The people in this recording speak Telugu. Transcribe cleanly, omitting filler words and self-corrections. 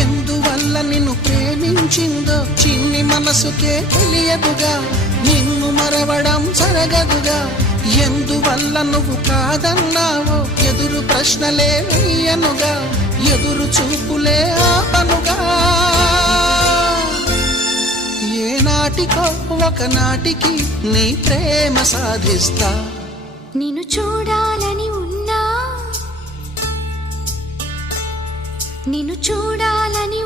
ఎందువల్ల నిన్ను ప్రేమించిందో చిన్ని మనసుకే తెలియదుగా, నిన్ను మరవడం జరగదుగా. ఎందువల్ల నువ్వు కాదన్నావో ఎదురు ప్రశ్నలే వేయనుగా, ఎదురు చూపులే ఆపనుగా. ఏనాటికో ఒకనాటికి నీ ప్రేమ సాధిస్తా. నిన్ను చూడాలని ఉన్నా, నిన్ను చూడాలని